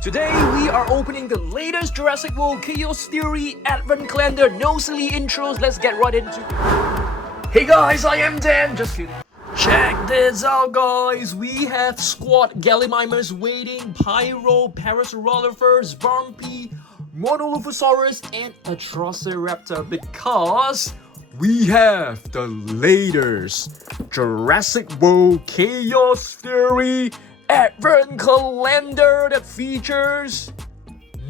Today we are opening the latest Jurassic World Chaos Theory Advent Calendar. No silly intros, let's get right into it. Hey guys, I am Dan. Just kidding. Check this out, guys. We have Squad Gallimimus waiting, Parasaurolophus, Bumpy, Monolophosaurus, and Atrociraptor because we have the latest Jurassic World Chaos Theory Advent Calendar that features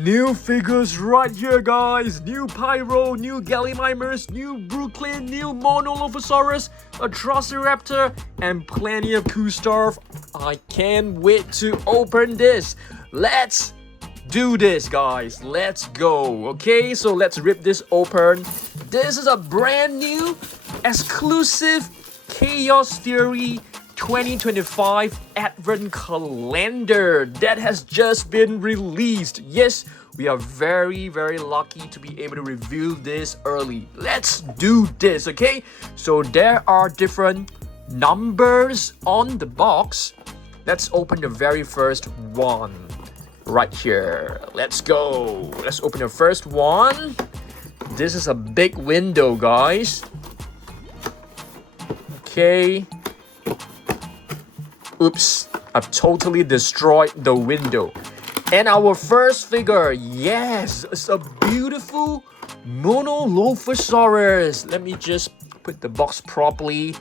new figures right here, guys. New Pyro, new Gallimimus, new Brooklyn, new Monolophosaurus, Atrociraptor, and plenty of cool stuff. I can't wait to open this. Let's do this, guys. Let's go. Okay, so let's rip this open. This is a brand new exclusive Chaos Theory 2025 Advent Calendar that has just been released. Yes, we are very lucky to be able to reveal this early. Let's do this, okay? So there are different numbers on the box. Let's open the very first one right here. Let's go. Let's open the first one. This is a big window, guys. Okay. Oops, I've totally destroyed the window. And our first figure, yes, it's a beautiful Monolophosaurus. Let me just put the box properly.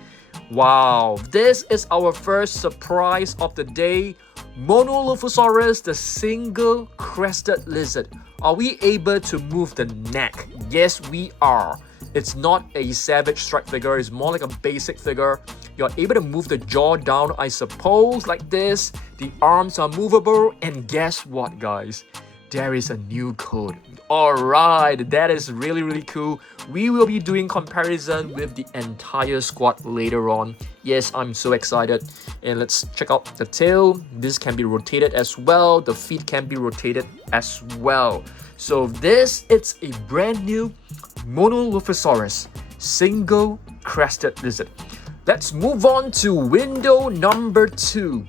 Wow, this is our first surprise of the day. Monolophosaurus, the single crested lizard. Are we able to move the neck? Yes, we are. It's not a savage strike figure, it's more like a basic figure. You're able to move the jaw down, I suppose, like this. The arms are movable, and guess what, guys? There is a new code. Alright, that is really cool. We will be doing comparison with the entire squad later on. Yes, I'm so excited. And let's check out the tail. This can be rotated as well. The feet can be rotated as well. So this, it's a brand new Monolophosaurus, single crested lizard. Let's move on to window number 2.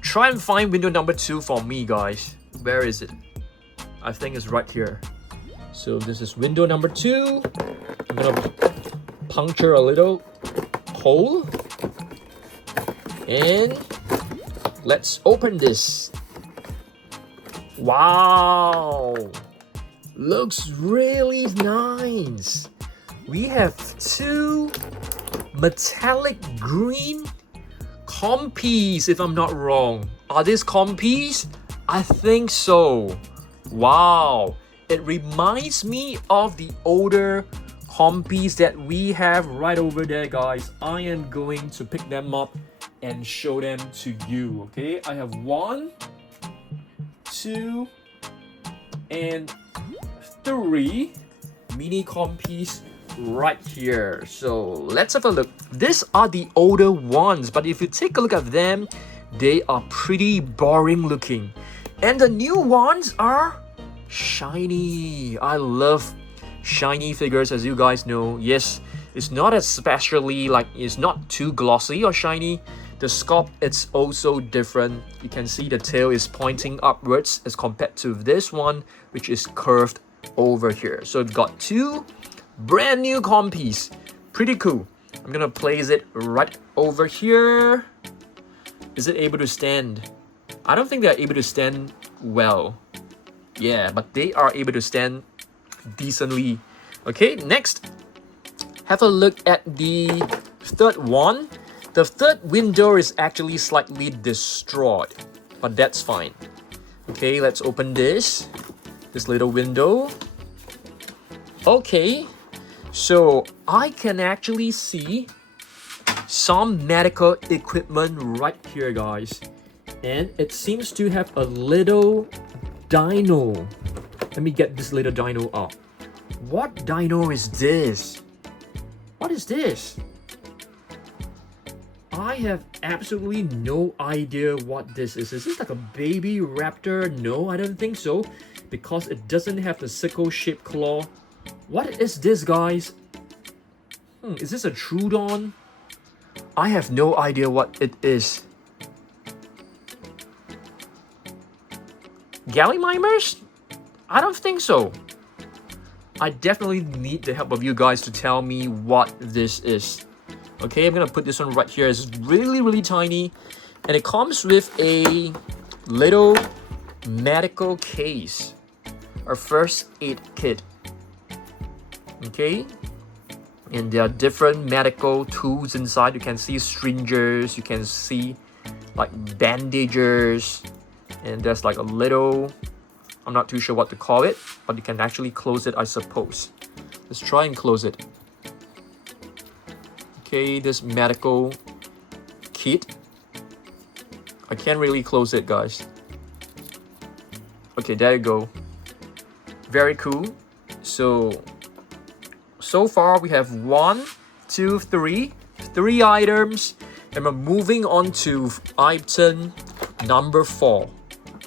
Try and find window number 2 for me, guys. Where is it? I think it's right here. So this is window number 2. I'm gonna puncture a little hole. And let's open this. Wow! Looks really nice. We have 2 metallic green Compys, if I'm not wrong. Are these Compys? I think so. Wow. It reminds me of the older Compys that we have right over there, guys. I am going to pick them up and show them to you, okay? I have 1, 2, and 3 mini Compys right here. So let's have a look. These are the older ones, but if you take a look at them, they are pretty boring looking. And the new ones are shiny. I love shiny figures, as you guys know. Yes, it's not especially like, it's not too glossy or shiny. The sculpt, it's also different. You can see the tail is pointing upwards as compared to this one, which is curved over here. So we've got 2 brand new Compys. Pretty cool. I'm gonna place it right over here. Is it able to stand? I don't think they're able to stand well. Yeah, but they are able to stand decently. Okay, next, have a look at the third one. The third window is actually slightly destroyed, but that's fine. Okay, let's open this little window. Okay, so I can actually see some medical equipment right here, guys. And it seems to have a little dino. Let me get this little dino up. What dino is this? What is this? I have absolutely no idea what this is. Is this like a baby raptor? No, I don't think so, because it doesn't have the sickle-shaped claw. What is this, guys? Is this a Trudon? I have no idea what it is. Gallimimus? I don't think so. I definitely need the help of you guys to tell me what this is. Okay, I'm gonna put this one right here. It's really tiny, and it comes with a little medical case, our first aid kit. Okay, and there are different medical tools inside. You can see syringes, you can see like bandages, and there's like a little, I'm not too sure what to call it, but you can actually close it, I suppose. Let's try and close it. Okay, this medical kit. I can't really close it, guys. Okay, there you go. Very cool. So far we have 1, 2, 3 items, and we're moving on to item number 4.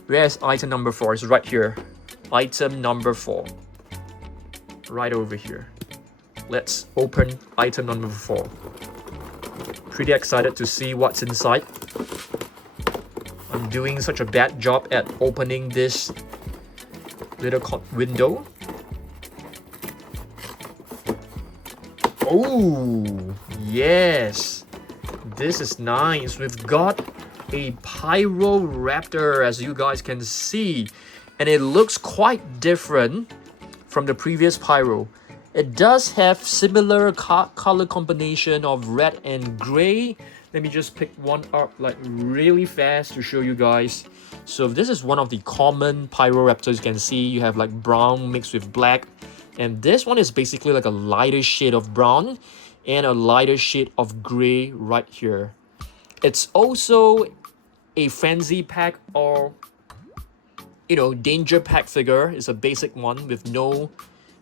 Where's item number 4? It's right here. Item number 4. Right over here. Let's open item number 4. Pretty excited to see what's inside. I'm doing such a bad job at opening this little window. Oh, yes. This is nice. We've got a Pyroraptor, as you guys can see, and it looks quite different from the previous Pyro. It does have similar color combination of red and gray. Let me just pick one up like really fast to show you guys. So this is one of the common Pyroraptors. You can see you have like brown mixed with black, and this one is basically like a lighter shade of brown and a lighter shade of gray right here. It's also a fancy pack, or danger pack figure. It's a basic one with no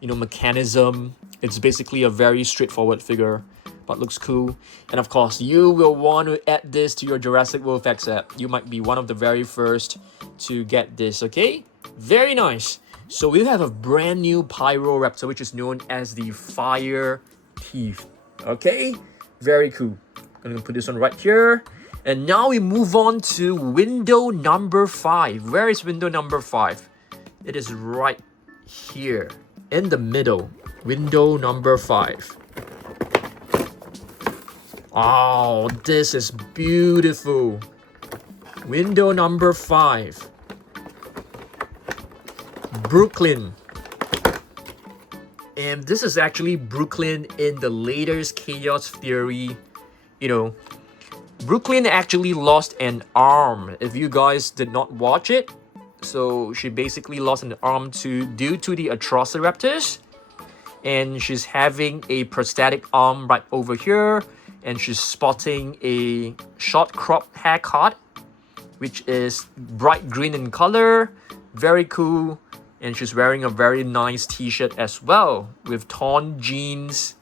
mechanism. It's basically a very straightforward figure, but looks cool. And of course, you will want to add this to your Jurassic World Facts app. You might be one of the very first to get this. Okay, very nice. So we have a brand new Pyroraptor, which is known as the Fire Teeth. Okay, very cool. I'm gonna put this one right here. And now we move on to window number 5. Where is window number 5? It is right here in the middle. Window number 5. Oh, this is beautiful. Window number 5. Brooklyn. And this is actually Brooklyn in the latest Chaos Theory. Brooklyn actually lost an arm, if you guys did not watch it. So she basically lost an arm due to the Atrociraptors. And she's having a prosthetic arm right over here. And she's sporting a short crop haircut, which is bright green in color. Very cool. And she's wearing a very nice t-shirt as well, with torn jeans.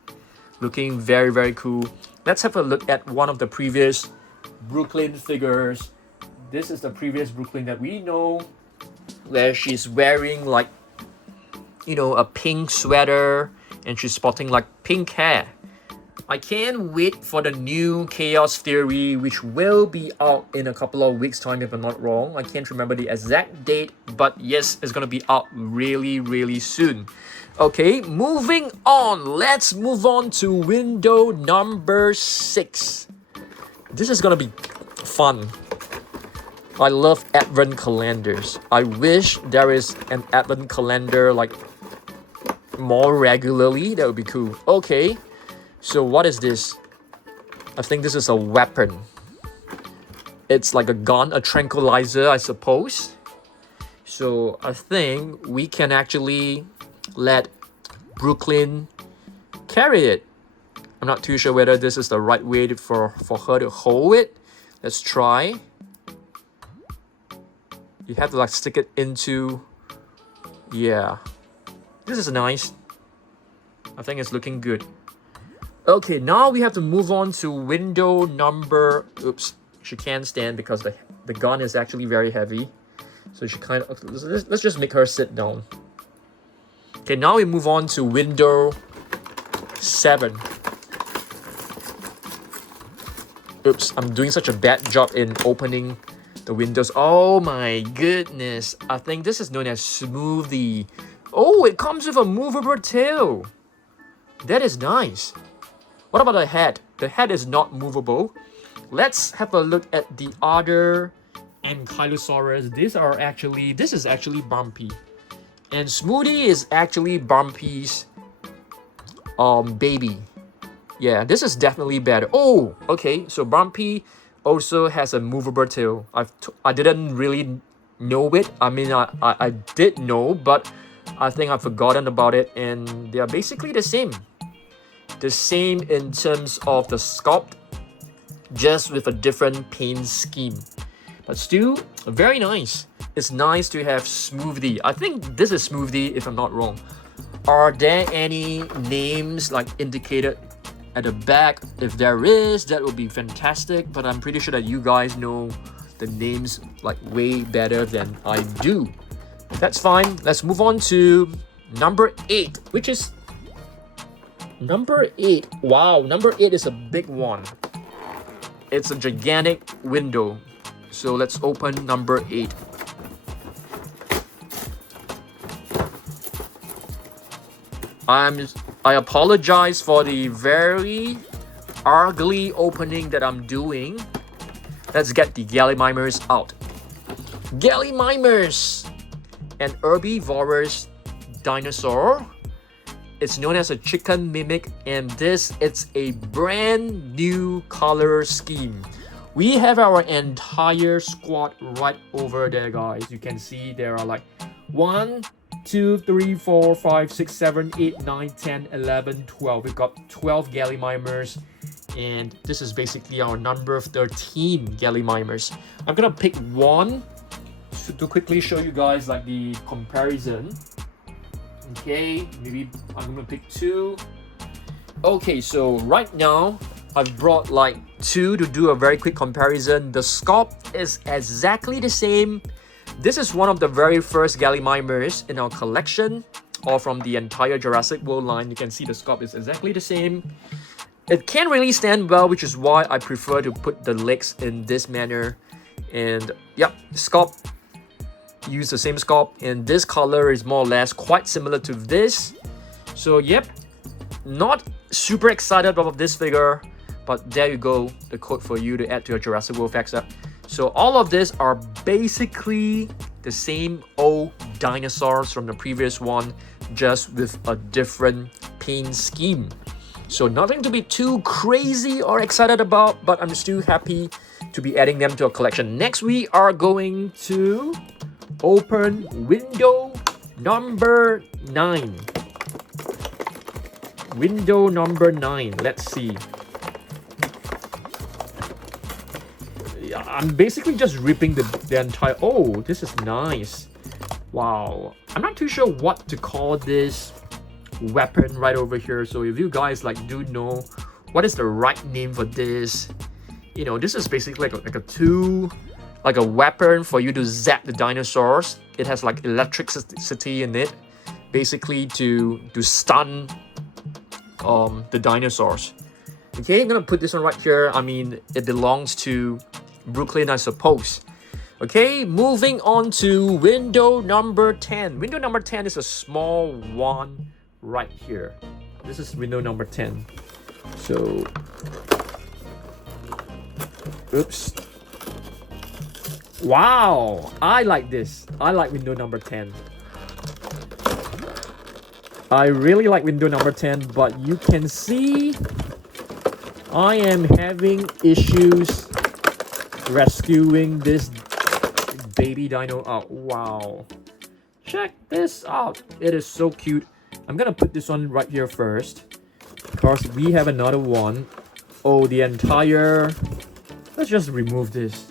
Looking very cool. Let's have a look at one of the previous Brooklyn figures. This is the previous Brooklyn that we know, where she's wearing like, a pink sweater, and she's sporting like pink hair. I can't wait for the new Chaos Theory, which will be out in a couple of weeks' time if I'm not wrong. I can't remember the exact date, but yes, it's gonna be out really soon. Okay, moving on. Let's move on to window number 6. This is gonna be fun. I love advent calendars. I wish there is an advent calendar like more regularly. That would be cool. Okay, so what is this? I think this is a weapon. It's like a gun, a tranquilizer, I suppose. So I think we can actually let Brooklyn carry it. I'm not too sure whether this is the right way for her to hold it. Let's try. You have to like stick it into, yeah. This is nice. I think it's looking good. Okay, now we have to move on to window number, oops, she can't stand because the gun is actually very heavy. So she kind of, let's just make her sit down. Okay, now we move on to window 7. Oops, I'm doing such a bad job in opening The windows. Oh my goodness. I think this is known as Smoothie. Oh, it comes with a movable tail. That is nice. What about the head? The head is not movable. Let's have a look at the other Ankylosaurus. This is actually Bumpy. And Smoothie is actually Bumpy's baby. Yeah, this is definitely better. Oh, okay. So Bumpy also has a movable tail. I didn't really know it. I mean, I did know, but I think I've forgotten about it. And they are basically the same. The same in terms of the sculpt, just with a different paint scheme. But still, very nice. It's nice to have Smoothie. I think this is Smoothie, if I'm not wrong. Are there any names like indicated at the back? If there is, that would be fantastic. But I'm pretty sure that you guys know the names like way better than I do. That's fine. Let's move on to number 8, which is number 8. Wow, number 8 is a big one. It's a gigantic window. So let's open number 8. I apologize for the very ugly opening that I'm doing. Let's get the Gallimimus out. Gallimimus, an herbivorous dinosaur. It's known as a chicken mimic, and it's a brand new color scheme. We have our entire squad right over there, guys. You can see there are like 1, 2, 3, 4, 5, 6, 7, 8, 9, 10, 11, 12. We've got 12 Gallimimus, and this is basically our number 13 Gallimimus. I'm gonna pick one to quickly show you guys like the comparison. Okay, maybe I'm gonna pick 2. Okay, so right now I've brought like 2 to do a very quick comparison. The sculpt is exactly the same. This is one of the very first Gallimimus in our collection, or from the entire Jurassic World line. You can see the sculpt is exactly the same. It can't really stand well, which is why I prefer to put the legs in this manner. And yeah, sculpt, use the same sculpt, and this color is more or less quite similar to this. So yep, not super excited about this figure, but there you go, the code for you to add to your Jurassic World facts up. So all of these are basically the same old dinosaurs from the previous one, just with a different paint scheme. So nothing to be too crazy or excited about, but I'm still happy to be adding them to our collection. Next, we are going to open window number 9. Window number 9. Let's see. I'm basically just ripping the entire... Oh, this is nice. Wow. I'm not too sure what to call this weapon right over here. So if you guys like do know what is the right name for this, you know, this is basically like a tool, like a weapon for you to zap the dinosaurs. It has like electricity in it, basically to stun the dinosaurs. Okay, I'm gonna put this one right here. I mean, it belongs to Brooklyn, I suppose. Okay, moving on to window number 10. Window number 10 is a small one right here. This is window number 10. So, oops. Wow, I like this. I like window number 10. I really like window number 10, but you can see I am having issues rescuing this baby dino out. Wow, check this out. It is so cute. I'm gonna put this one right here first because we have another one. Oh, the entire... Let's just remove this.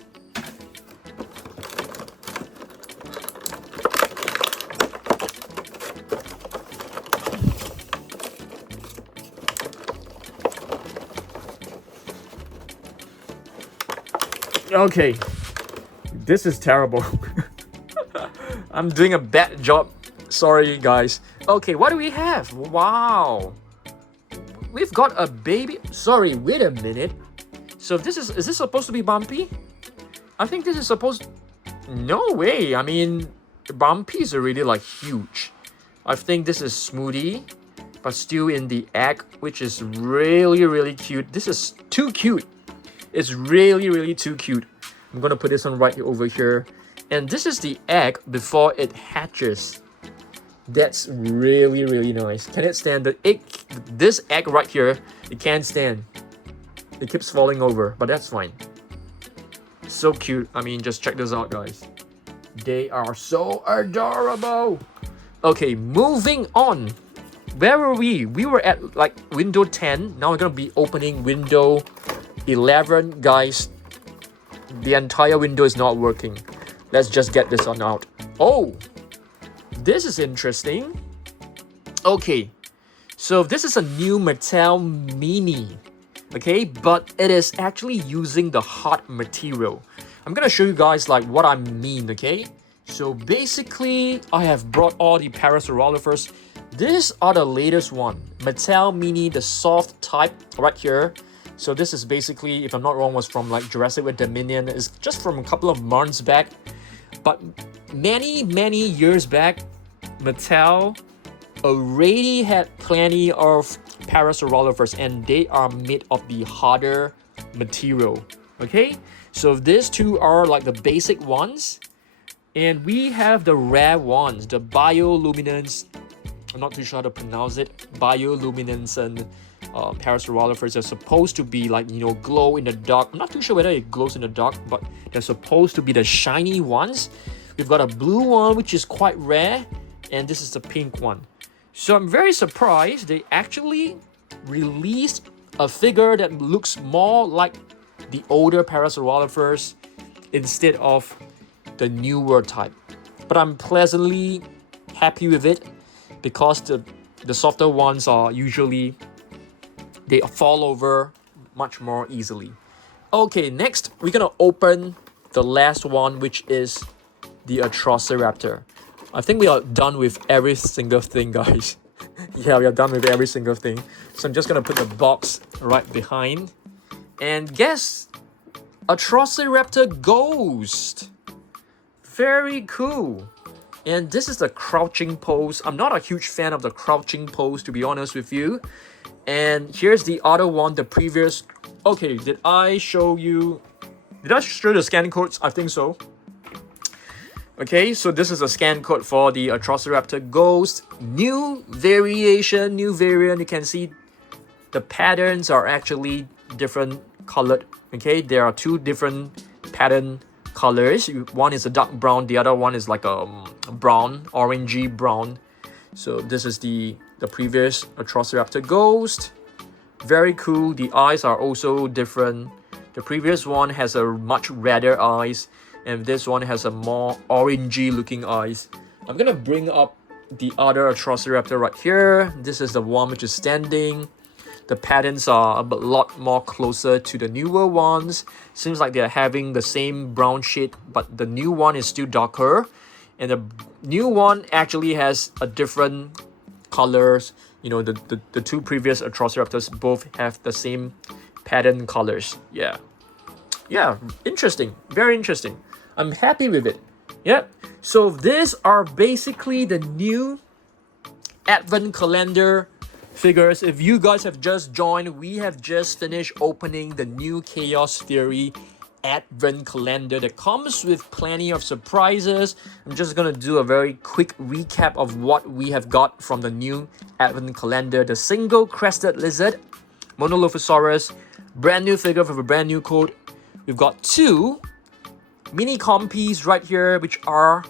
Okay, this is terrible. I'm doing a bad job. Sorry, guys. Okay, what do we have? Wow. We've got a baby. Sorry, wait a minute. So is this supposed to be Bumpy? I think this is supposed... No way. I mean, Bumpy's already like huge. I think this is Smoothie, but still in the egg, which is really, really cute. This is too cute. It's really, really too cute. I'm gonna put this one right over here. And this is the egg before it hatches. That's really, really nice. Can it stand the egg? This egg right here, it can't stand. It keeps falling over, but that's fine. So cute. I mean, just check this out, guys. They are so adorable. Okay, moving on. Where were we? We were at like window 10. Now we're gonna be opening window 11. Guys, the entire window is not working. Let's just get this one out. Oh, this is interesting. Okay, so this is a new Mattel Mini. Okay, but it is actually using the hard material. I'm gonna show you guys like what I mean, okay? So basically, I have brought all the Parasaurolophus. These are the latest one. Mattel Mini, the soft type right here. So this is basically, if I'm not wrong, was from like Jurassic with Dominion. It's just from a couple of months back. But many, many years back, Mattel already had plenty of Parasaurolophus, and they are made of the harder material. Okay, so these two are like the basic ones, and we have the rare ones, the bioluminescent. I'm not too sure how to pronounce it. Bioluminescent Parasaurolophus are supposed to be like, you know, glow in the dark. I'm not too sure whether it glows in the dark, but they're supposed to be the shiny ones. We've got a blue one, which is quite rare, and this is the pink one. So I'm very surprised they actually released a figure that looks more like the older Parasaurolophus instead of the newer type. But I'm pleasantly happy with it because the softer ones are usually, they fall over much more easily. Okay, next we're gonna open the last one, which is the Atrociraptor. I think we are done with every single thing, guys. Yeah, we are done with every single thing. So I'm just gonna put the box right behind. And guess, Atrociraptor Ghost. Very cool. And this is the crouching pose. I'm not a huge fan of the crouching pose, to be honest with you. And here's the other one, the previous... Okay, did I show you... Did I show the scan codes? I think so. Okay, so this is a scan code for the Atrociraptor Ghost. New variation, new variant. You can see the patterns are actually different colored. Okay, there are two different pattern colors. One is a dark brown, the other one is like a brown, orangey brown. So this is the previous Atrociraptor Ghost. Very cool. The eyes are also different. The previous one has a much redder eyes, and this one has a more orangey looking eyes. I'm gonna bring up the other Atrociraptor right here. This is the one which is standing. The patterns are a lot more closer to the newer ones. Seems like they're having the same brown shade, but the new one is still darker. And the new one actually has a different colors. You know, the two previous Atrociraptors both have the same pattern colors. Yeah, interesting, very interesting. I'm happy with it. Yeah, so these are basically the new Advent Calendar figures. If you guys have just joined, we have just finished opening the new Chaos Theory Advent Calendar that comes with plenty of surprises. I'm just gonna do a very quick recap of what we have got from the new Advent Calendar. The single crested lizard, Monolophosaurus, brand new figure with a brand new code. We've got two mini Compys right here, which are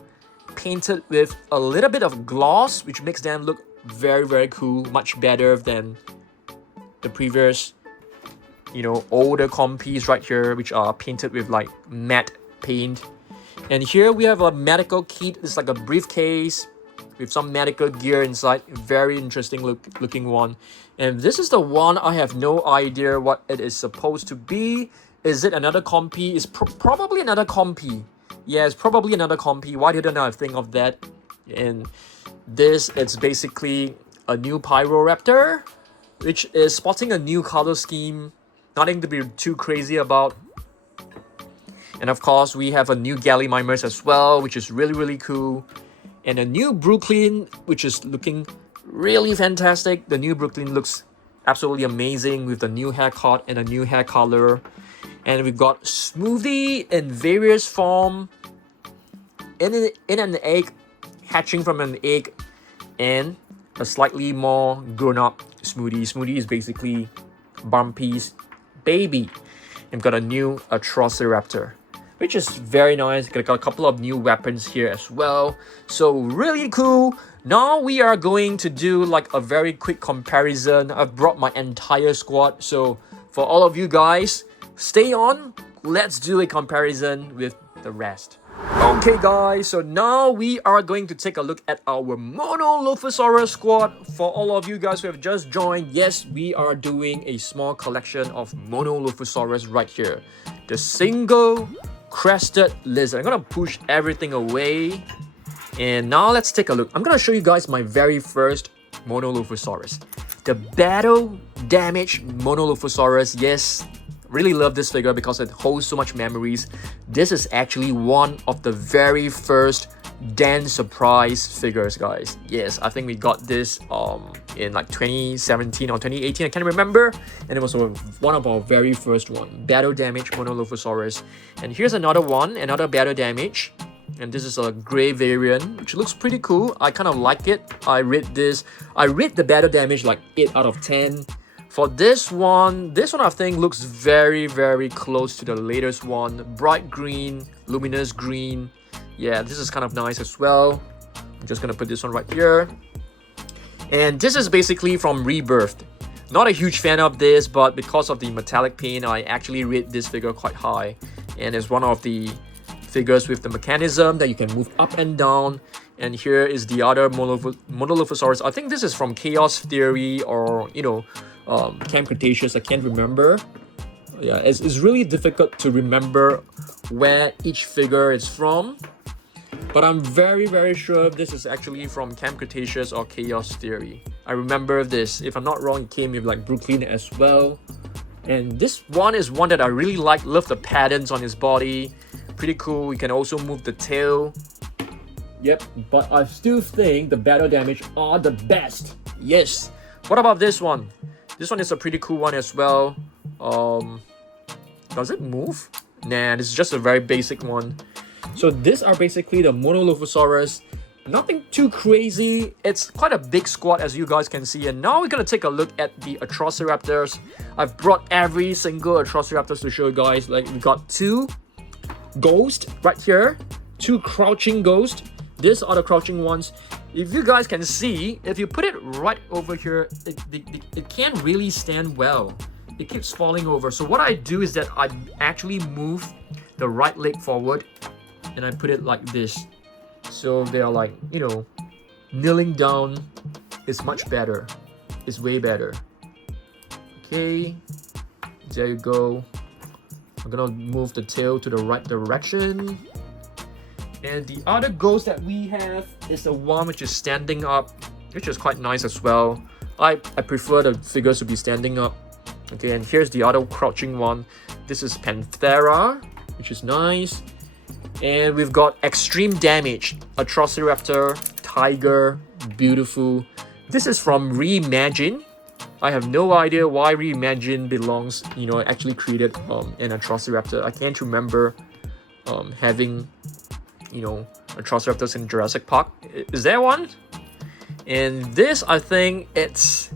painted with a little bit of gloss, which makes them look very, very cool, much better than the previous, you know, older Compys right here, which are painted with like matte paint. And here we have a medical kit. It's like a briefcase with some medical gear inside. Very interesting looking one. And this is the one I have no idea what it is supposed to be. Is it another Compy? It's probably another Compy. Yeah, it's probably another Compy. Why didn't I think of that? And this, it's basically a new Pyroaptor, which is sporting a new color scheme. Nothing to be too crazy about. And of course, we have a new Gallimimus as well, which is really, really cool. And a new Brooklyn, which is looking really fantastic. The new Brooklyn looks absolutely amazing with the new haircut and a new hair color. And we've got Smoothie in various form, in an egg, hatching from an egg, and a slightly more grown-up Smoothie. Smoothie is basically Bumpy's baby. And we've got a new Atrociraptor, which is very nice. Got a couple of new weapons here as well. So really cool. Now we are going to do like a very quick comparison. I've brought my entire squad. So for all of you guys, stay on. Let's do a comparison with the rest. Okay guys, so now we are going to take a look at our Monolophosaurus squad. For all of you guys who have just joined, yes, we are doing a small collection of Monolophosaurus right here. The single crested lizard. I'm gonna push everything away. And now let's take a look. I'm gonna show you guys my very first Monolophosaurus. The battle damage Monolophosaurus. Yes, really love this figure because it holds so much memories. This is actually one of the very first Dan Surprise figures, guys. Yes, I think we got this in like 2017 or 2018, I can't remember. And it was one of our very first one. Battle damage Monolophosaurus. And here's another one, another battle damage. And this is a gray variant, which looks pretty cool. I kind of like it. I rate the battle damage like 8 out of 10. For this one I think looks very, very close to the latest one. Bright green, luminous green. Yeah, this is kind of nice as well. I'm just gonna put this one right here. And this is basically from Rebirth. Not a huge fan of this, but because of the metallic paint, I actually rate this figure quite high. And it's one of the figures with the mechanism that you can move up and down. And here is the other Monolophosaurus. I think this is from Chaos Theory or, you know, Camp Cretaceous. I can't remember. Yeah, it's really difficult to remember where each figure is from. But I'm very, very sure this is actually from Camp Cretaceous or Chaos Theory. I remember this. If I'm not wrong, it came with like Brooklyn as well. And this one is one that I really like. Love the patterns on his body. Pretty cool. You can also move the tail. Yep, but I still think the battle damage are the best. Yes. What about this one? This one is a pretty cool one as well. Does it move? Nah, this is just a very basic one. So these are basically the Monolophosaurus. Nothing too crazy. It's quite a big squad as you guys can see. And now we're gonna take a look at the Atrociraptors. I've brought every single Atrociraptors to show you guys. Like we got 2 ghosts right here, 2 crouching ghosts. These are the crouching ones. If you guys can see, if you put it right over here, it can't really stand well. It keeps falling over. So what I do is that I actually move the right leg forward and I put it like this. So they are like, you know, kneeling down is much better. It's way better. Okay, there you go. I'm gonna move the tail to the right direction. And the other ghost that we have is the one which is standing up, which is quite nice as well. I prefer the figures to be standing up. Okay, and here's the other crouching one. This is Panthera, which is nice. And we've got extreme damage, Atrociraptor, Tiger, beautiful. This is from Reimagine. I have no idea why Reimagine belongs, you know, actually created an Atrociraptor. I can't remember having, you know, Atrociraptors in Jurassic Park. Is there one? And this, I think it's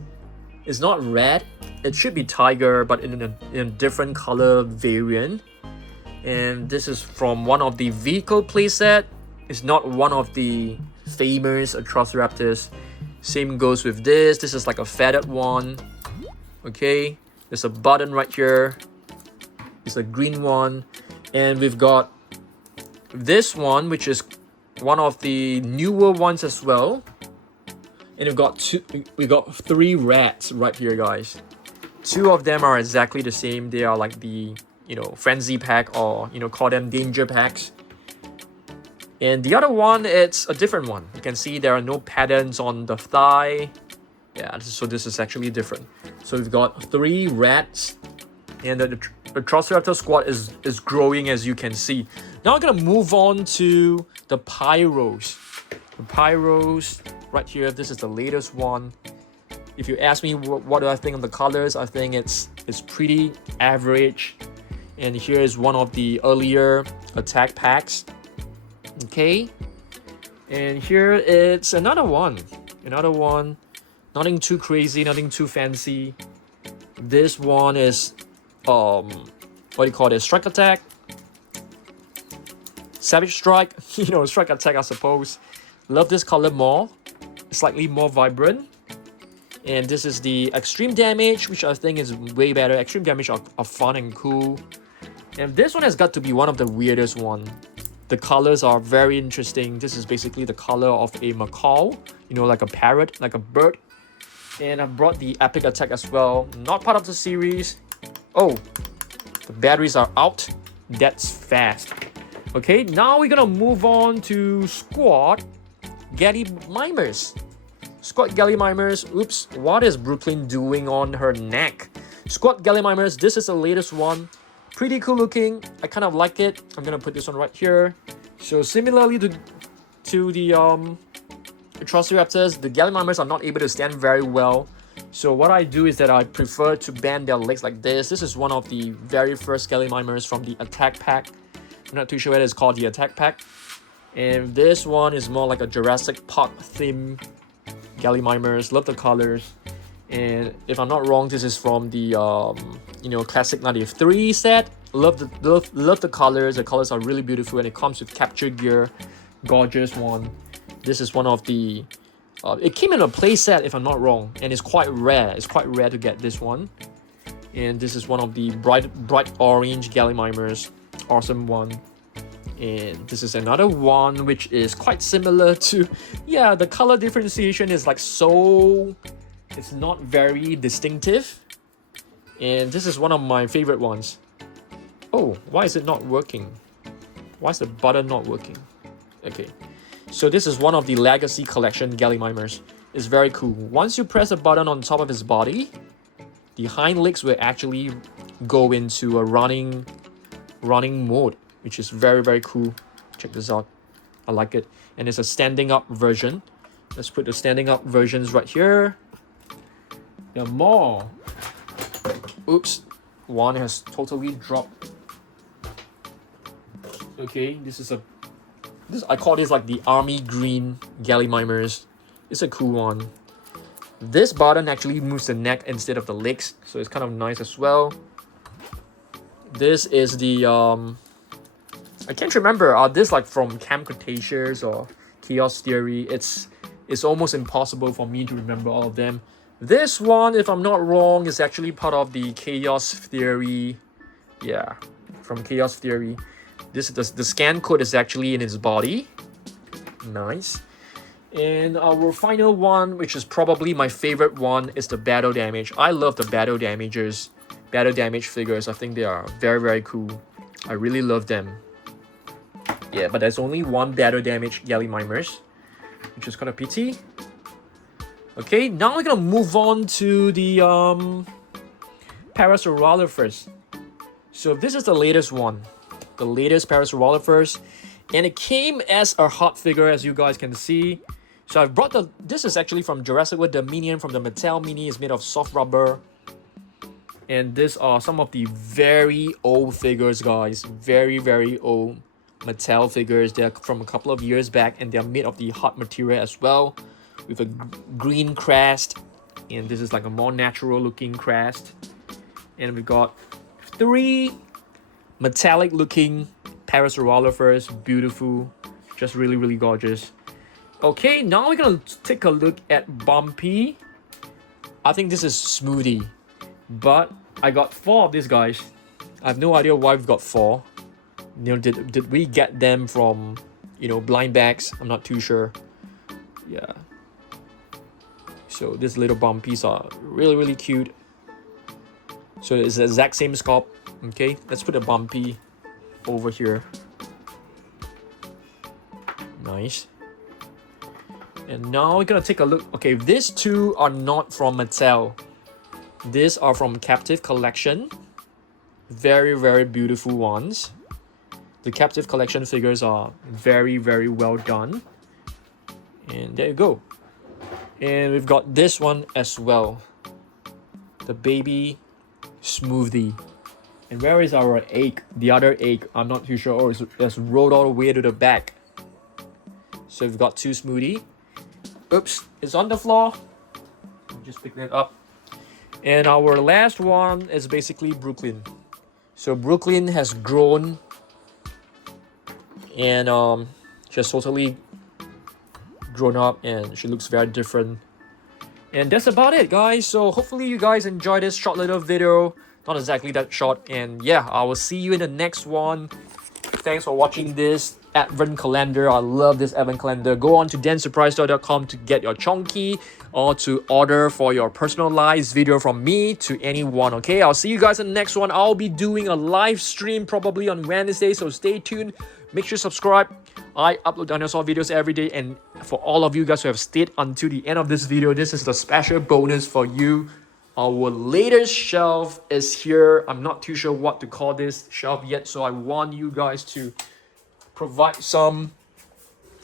not red. It should be tiger, but in a different color variant. And this is from one of the vehicle playset. It's not one of the famous Atrociraptors. Same goes with this. This is like a feathered one. Okay, there's a button right here. It's a green one. And we've got this one, which is one of the newer ones as well. And we got 3 rats right here, guys. 2 of them are exactly the same. They are like the, you know, frenzy pack, or, you know, call them danger packs. And the other one, it's a different one. You can see there are no patterns on the thigh. Yeah, so this is actually different. So we've got 3 rats. And Atrociraptor squad is growing, as you can see. Now we're gonna move on to the Pyros. The Pyros right here. This is the latest one. If you ask me what do I think of the colors, I think it's pretty average. And here is one of the earlier attack packs. Okay. And here it's another one. Nothing too crazy, nothing too fancy. This one is what do you call it? Strike attack. Savage strike. Strike attack, I suppose. Love this color more. Slightly more vibrant. And this is the extreme damage, which I think is way better. Extreme damage are fun and cool. And this one has got to be one of the weirdest one. The colors are very interesting. This is basically the color of a macaw, like a parrot, like a bird. And I brought the epic attack as well. Not part of the series. Oh, the batteries are out. That's fast. Okay, now we're gonna move on to Squad Gallimimus. Squad Gallimimus. Oops, what is Brooklyn doing on her neck? Squad Gallimimus, this is the latest one. Pretty cool looking. I kind of like it. I'm gonna put this one right here. So similarly to the Atrociraptors, the Gallimimus are not able to stand very well. So what I do is that I prefer to bend their legs like this. This is one of the very first Gallimimus from the attack pack. I'm not too sure whether it's called the attack pack. And this one is more like a Jurassic Park theme Gallimimus. Love the colors. And if I'm not wrong, this is from the classic 93 set. Love the colors. The colors are really beautiful, and it comes with capture gear. Gorgeous one. This is one of the it came in a play set, if I'm not wrong, and it's quite rare. It's quite rare to get this one. And this is one of the bright orange Gallimimus. Awesome one. And this is another one which is quite similar to, the color differentiation is like so, it's not very distinctive. And this is one of my favorite ones. Oh, why is it not working? Why is the button not working? Okay, so this is one of the Legacy Collection Gallimimus. It's very cool. Once you press a button on top of his body, the hind legs will actually go into a running mode, which is very, very cool. Check this out. I like it. And it's a standing up version. Let's put the standing up versions right here. There are more. Oops. One has totally dropped. Okay, I call this like the army green Gallimimus. It's a cool one. This button actually moves the neck instead of the legs, so it's kind of nice as well. This is the I can't remember. Are this like from Camp Cretaceous or Chaos Theory? It's almost impossible for me to remember all of them. This one, if I'm not wrong, is actually part of the Chaos Theory. Yeah, from Chaos Theory. The scan code is actually in his body. Nice. And our final one, which is probably my favorite one, is the battle damage. I love the battle damage figures. I think they are very, very cool. I really love them. Yeah, but there's only one battle damage Gallimimus, which is kind of pity. Okay, now we're gonna move on to the Parasaurolophus. So this is the latest one, the latest Parasaurolophus, and it came as a hot figure, as you guys can see. So I've brought this is actually from Jurassic World Dominion, from the Mattel Mini. It's made of soft rubber. And these are some of the very old figures, guys. Very, very old Mattel figures. They're from a couple of years back, and they're made of the hot material as well, with a green crest. And this is like a more natural looking crest. And we've got 3 metallic looking Parasaurolophus. Beautiful. Just really, really gorgeous. Okay, now we're gonna take a look at Bumpy. I think this is Smoothie, but I got 4 of these guys. I have no idea why we've got 4. Did we get them from, blind bags? I'm not too sure. Yeah. So these little Bumpies are really, really cute. So it's the exact same sculpt. Okay, let's put a Bumpy over here. Nice. And now we're gonna take a look. Okay, these 2 are not from Mattel. These are from Captive Collection. Very beautiful ones. The captive collection figures are very well done. And there you go. And we've got this one as well. The baby Smoothie. And where is our egg? The other egg, I'm not too sure. Oh, it's rolled all the way to the back. So we've got two Smoothie. Oops, it's on the floor. Just pick that up. And our last one is basically Brooklyn. So Brooklyn has grown, and she has totally grown up, and she looks very different. And that's about it, guys. So hopefully you guys enjoyed this short little video. Not exactly that short. And yeah, I will see you in the next one. Thanks for watching this advent calendar. I love this advent calendar. Go on to dansurprisestore.com to get your chunky, or to order for your personalized video from me to anyone. Okay, I'll see you guys in the next one. I'll be doing a live stream probably on Wednesday, so stay tuned. Make sure you subscribe. I upload dinosaur videos every day, and for all of you guys who have stayed until the end of this video, this is the special bonus for you. Our latest shelf is here. I'm not too sure what to call this shelf yet, so I want you guys to provide some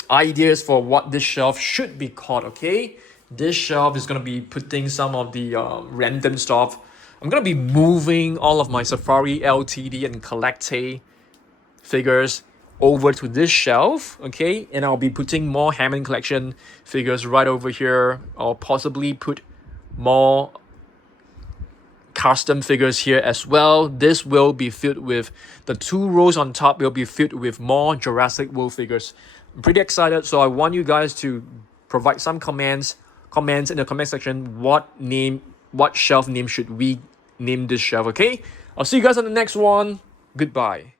ideas for what this shelf should be called, okay? This shelf is going to be putting some of the random stuff. I'm going to be moving all of my Safari LTD and Collecte figures over to this shelf, okay? And I'll be putting more Hammond collection figures right over here. I'll possibly put more custom figures here as well. This will be filled with, the two rows on top will be filled with more Jurassic World figures. I'm pretty excited, so I want you guys to provide some comments in the comment section. What shelf name should we name this shelf, okay? I'll see you guys on the next one. Goodbye.